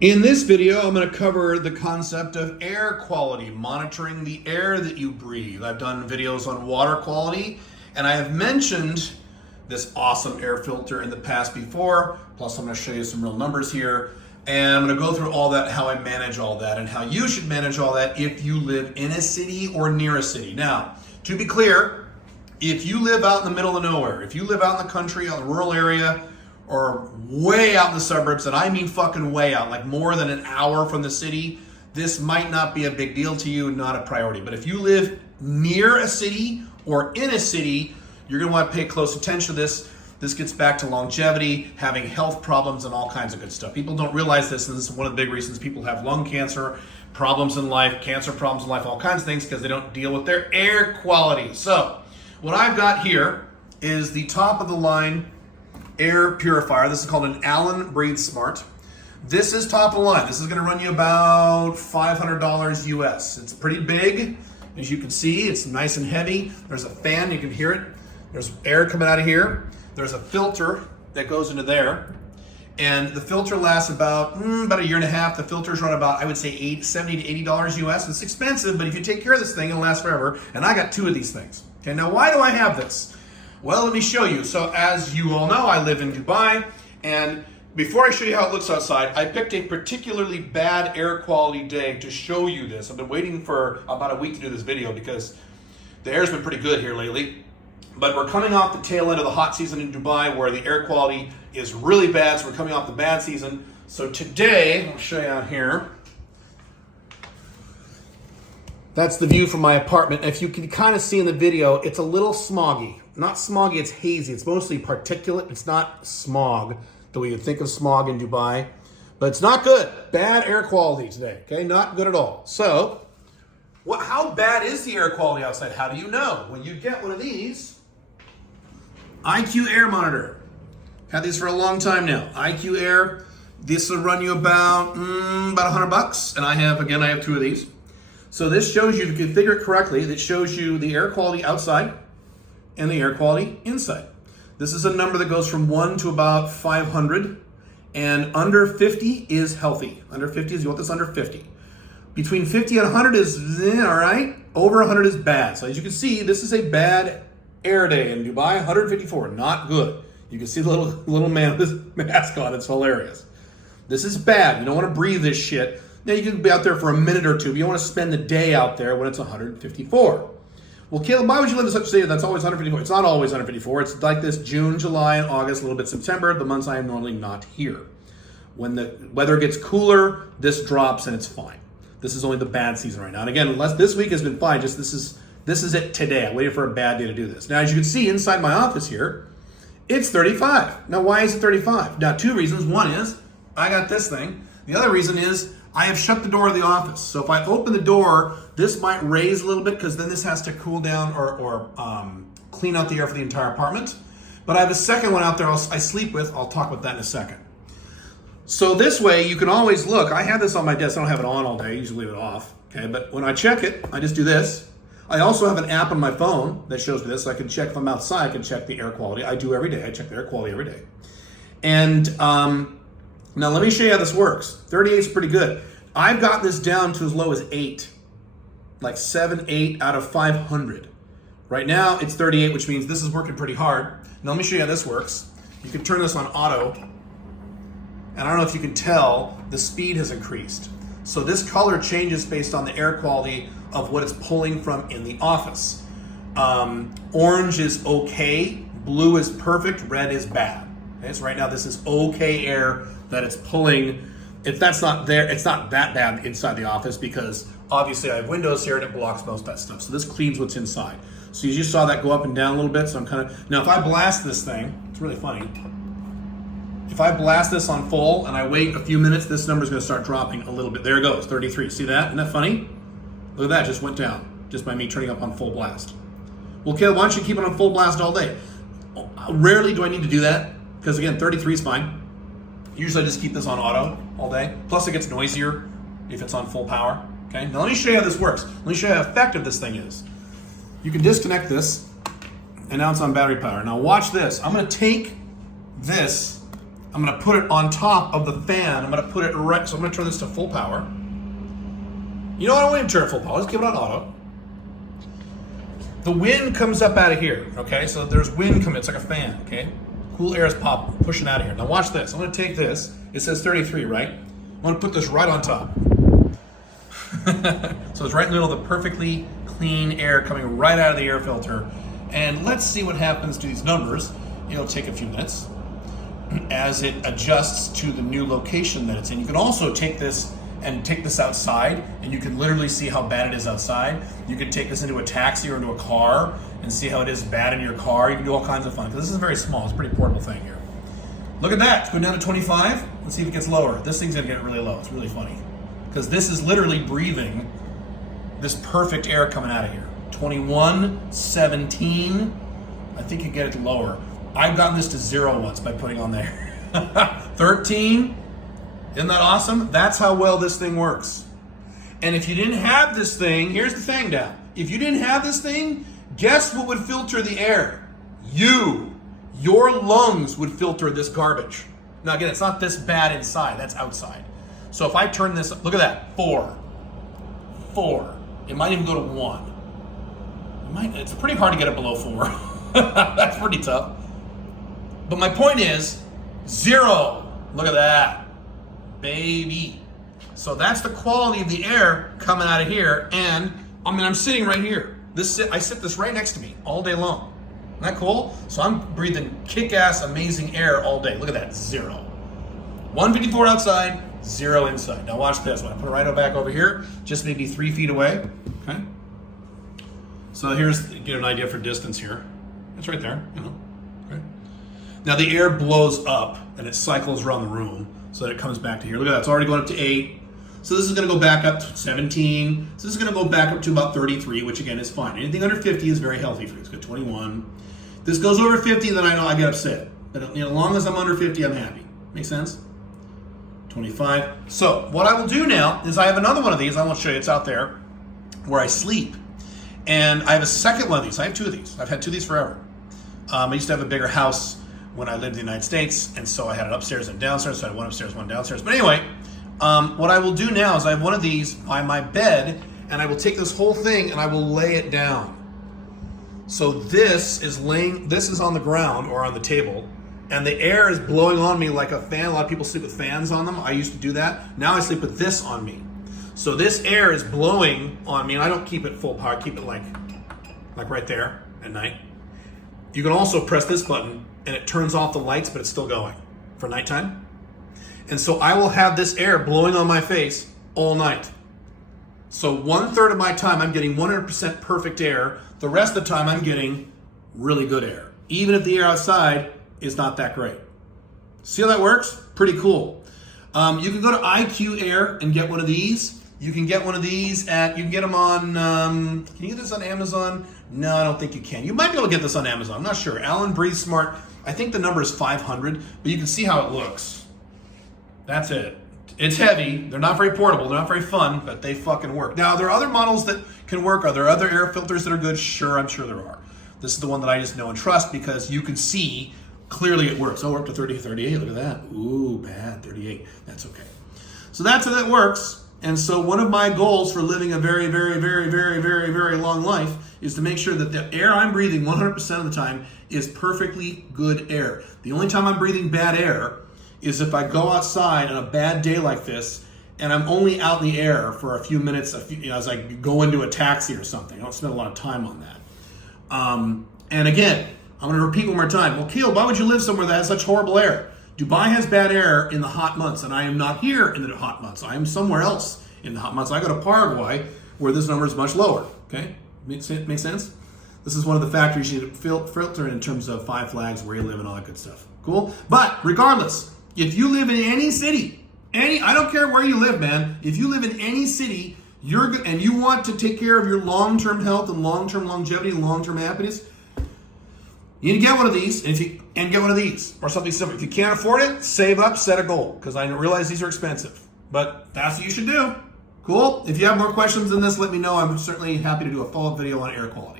In this video, I'm going to cover the concept of air quality, monitoring the air that you breathe. I've done videos on water quality, and I have mentioned this awesome air filter in the past before, plus I'm going to show you some real numbers here, and I'm going to go through all that, how I manage all that, and how you should manage all that if you live in a city or near a city. Now, to be clear, if you live out in the middle of nowhere, if you live out in the country, out in the rural area, or way out in the suburbs, and I mean fucking way out, like more than an hour from the city, this might not be a big deal to you, not a priority. But if you live near a city or in a city, you're gonna want to pay close attention to this. This gets back to longevity, having health problems, and all kinds of good stuff. People don't realize this, and this is one of the big reasons people have lung cancer, problems in life, cancer problems in life, all kinds of things, because they don't deal with their air quality. So, what I've got here is the top of the line air purifier. This is called an Allen Breathe Smart. This is top of the line. This is gonna run you about $500 US. It's pretty big. As you can see, it's nice and heavy. There's a fan, you can hear it. There's air coming out of here. There's a filter that goes into there. And the filter lasts about a year and a half. The filters run about, I would say, $70 to $80 US. It's expensive, but if you take care of this thing, it'll last forever. And I got two of these things. Okay, now why do I have this? Well, let me show you. So as you all know, I live in Dubai, and before I show you how it looks outside, I picked a particularly bad air quality day to show you this. I've been waiting for about a week to do this video because the air's been pretty good here lately. But we're coming off the tail end of the hot season in Dubai where the air quality is really bad, so we're coming off the bad season. So today, I'll show you out here. That's the view from my apartment. If you can kind of see in the video, it's a little smoggy. Not smoggy, it's hazy. It's mostly particulate. It's not smog, the way you think of smog in Dubai. But it's not good. Bad air quality today, okay? Not good at all. So, how bad is the air quality outside? How do you know? When you get one of these, IQ Air Monitor. Had these for a long time now. IQ Air, this will run you about $100. And I have two of these. So this shows you, if you configure it correctly, that shows you the air quality outside and the air quality inside. This is a number that goes from 1 to about 500, and under 50 is healthy. Under 50 is, you want this under 50. Between 50 and 100 is all right. Over 100 is bad. So as you can see, this is a bad air day in Dubai. 154, not good. You can see the little man with his mask on. It's hilarious. This is bad. You don't want to breathe this shit. Now you can be out there for a minute or two, but you don't want to spend the day out there when it's 154. Well, Caleb, why would you live in such a city that's always 154? It's not always 154. It's like this June, July, and August, a little bit September, the months I am normally not here. When the weather gets cooler, this drops and it's fine. This is only the bad season right now. And again, this week has been fine. Just this is it today. I waited for a bad day to do this. Now, as you can see inside my office here, it's 35. Now, why is it 35? Now, two reasons. One is I got this thing. The other reason is I have shut the door of the office. So if I open the door, this might raise a little bit because then this has to cool down or clean out the air for the entire apartment. But I have a second one out there I sleep with. I'll talk about that in a second. So this way you can always look. I have this on my desk. I don't have it on all day. I usually leave it off. Okay, but when I check it, I just do this. I also have an app on my phone that shows me this. So I can check if I'm outside. I can check the air quality. I do every day. I check the air quality every day. And now let me show you how this works. 38 is pretty good. I've got this down to as low as 8. Like 7, 8 out of 500. Right now it's 38, which means this is working pretty hard. Now let me show you how this works. You can turn this on auto. And I don't know if you can tell, the speed has increased. So this color changes based on the air quality of what it's pulling from in the office. Orange is okay, blue is perfect, red is bad. Okay, so right now this is okay air that it's pulling. If that's not there, it's not that bad inside the office because obviously I have windows here and it blocks most of that stuff. So this cleans what's inside. So you just saw that go up and down a little bit. So I'm now if I blast this thing, it's really funny. If I blast this on full and I wait a few minutes, this number is going to start dropping a little bit. There it goes, 33. See that? Isn't that funny? Look at that, just went down just by me turning up on full blast. Well, Caleb, why don't you keep it on full blast all day? Rarely do I need to do that because again, 33 is fine. Usually I just keep this on auto all day. Plus it gets noisier if it's on full power. Okay, now let me show you how this works. Let me show you how effective this thing is. You can disconnect this and now it's on battery power. Now watch this. I'm going to take this I'm gonna put it on top of the fan. I'm gonna put it right, so I'm gonna turn this to full power. You know what, I don't want to turn it full power, let's keep it on auto. The wind comes up out of here, okay? So there's wind coming, it's like a fan, okay? Cool air is popping, pushing out of here. Now watch this, I'm gonna take this, it says 33, right? I'm gonna put this right on top. So it's right in the middle of the perfectly clean air coming right out of the air filter. And let's see what happens to these numbers. It'll take a few minutes as it adjusts to the new location that it's in. You can also take this outside, and you can literally see how bad it is outside. You can take this into a taxi or into a car and see how it is bad in your car. You can do all kinds of fun, because this is very small. It's a pretty portable thing here. Look at that, it's going down to 25. Let's see if it gets lower. This thing's gonna get really low. It's really funny, because this is literally breathing this perfect air coming out of here. 21, 17, I think you get it lower. I've gotten this to 0 once by putting on there. 13, isn't that awesome? That's how well this thing works. And if you didn't have this thing, here's the thing now. If you didn't have this thing, guess what would filter the air? Your lungs would filter this garbage. Now again, it's not this bad inside, that's outside. So if I turn this, look at that, 4. It might even go to 1. It's pretty hard to get it below 4. That's pretty tough. But my point is, 0. Look at that, baby. So that's the quality of the air coming out of here. And I mean, I'm sitting right here. I sit this right next to me all day long. Isn't that cool? So I'm breathing kick-ass, amazing air all day. Look at that, 0. 154 outside, 0 inside. Now watch this. When I put it right back over here, just maybe 3 feet away. Okay. So here's, get an idea for distance here. It's right there, you know. Okay. Now the air blows up and it cycles around the room so that it comes back to here. Look at that, it's already going up to 8. So this is gonna go back up to 17. So this is gonna go back up to about 33, which again is fine. Anything under 50 is very healthy for you. It's good, 21. This goes over 50, then I know I get upset. But you know, as long as I'm under 50, I'm happy. Make sense? 25. So what I will do now is I have another one of these. I won't show you, it's out there, where I sleep. And I have a second one of these. I have 2 of these. I've had 2 of these forever. I used to have a bigger house when I lived in the United States, and so I had it upstairs and downstairs. So I had one upstairs, one downstairs. But anyway, what I will do now is I have one of these by my bed, and I will take this whole thing and I will lay it down. So this is on the ground or on the table, and the air is blowing on me like a fan. A lot of people sleep with fans on them. I used to do that. Now I sleep with this on me. So this air is blowing on me, and I don't keep it full power. I keep it like right there at night. You can also press this button, and it turns off the lights, but it's still going for nighttime. And so I will have this air blowing on my face all night. So 1/3 of my time, I'm getting 100% perfect air. The rest of the time, I'm getting really good air, even if the air outside is not that great. See how that works? Pretty cool. You can go to IQ Air and get one of these. You can get one of these you can get them on, can you get this on Amazon? No, I don't think you can. You might be able to get this on Amazon, I'm not sure. Alan Breathe Smart, I think the number is 500, but you can see how it looks. That's it. It's heavy, they're not very portable, they're not very fun, but they fucking work. Now, are there other models that can work? Are there other air filters that are good? Sure, I'm sure there are. This is the one that I just know and trust because you can see clearly it works. Oh, we're up to 30, 38, look at that. Ooh, bad, 38, that's okay. So that's how that works. And so one of my goals for living a very, very, very, very, very, very long life is to make sure that the air I'm breathing 100% of the time is perfectly good air. The only time I'm breathing bad air is if I go outside on a bad day like this and I'm only out in the air for a few minutes, as I go into a taxi or something. I don't spend a lot of time on that. And again, I'm going to repeat one more time. Well, Keel, why would you live somewhere that has such horrible air? Dubai has bad air in the hot months, and I am not here in the hot months. I am somewhere else in the hot months. I go to Paraguay, where this number is much lower. Okay, make sense? This is one of the factors you need to filter in terms of 5 flags, where you live, and all that good stuff. Cool. But regardless, if you live in any city, I don't care where you live, man. If you live in any city, and you want to take care of your long-term health and long-term longevity and long-term happiness, you need to get one of these, and get one of these, or something similar. If you can't afford it, save up, set a goal, because I realize these are expensive. But that's what you should do. Cool? If you have more questions than this, let me know. I'm certainly happy to do a follow-up video on air quality.